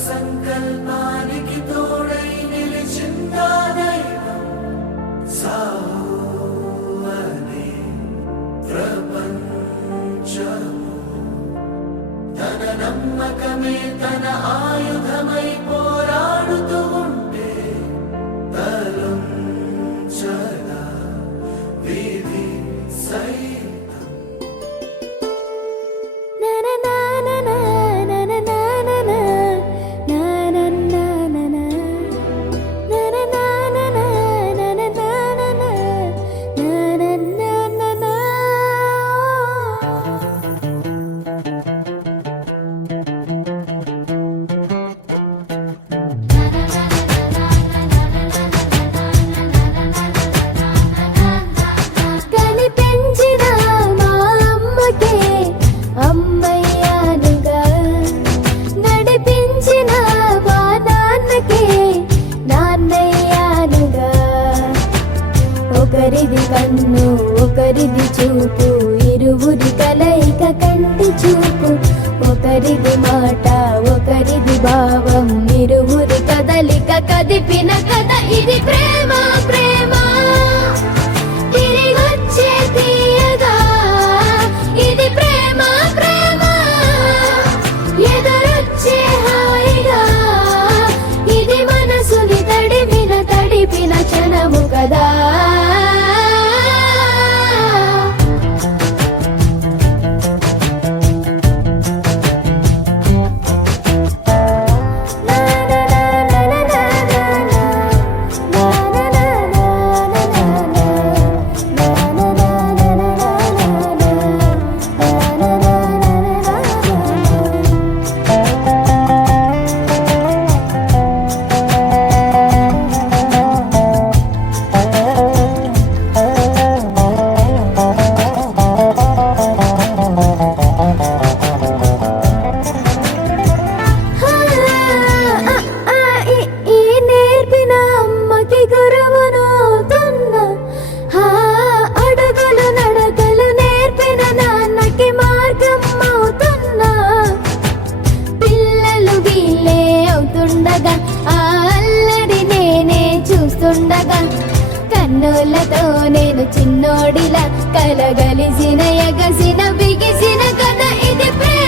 సంకల్పానికి తోడై నిలిచిందా దైవం సాహో అనే ప్రపంచము తన నమ్మకమే తన ఆయుధమై పోరాడుతూ ఉంటే తలంచగా విధి సైతం ఒకరిది కన్ను ఒకరిది చూపు ఇరువురి కలయిక కంటి చూపు ఒకరిది మాట ఒకరిది భావం ఇరువురి కదలిక కదిపిన కథ ఇది ప్రేమ ప్రేమ తిరిగొచ్చే తీయగా ఇది ప్రేమ ప్రేమ ఎదురొచ్చే హాయిగా ఇది మనసుని తడిపిన క్షణము కదా అల్లరి నేనే చూస్తుండగా కన్నులతో నేను చిన్నోడిలా కలగలిసిన ఎగసిన బిగిసిన కథ ఇది ప్రేమ.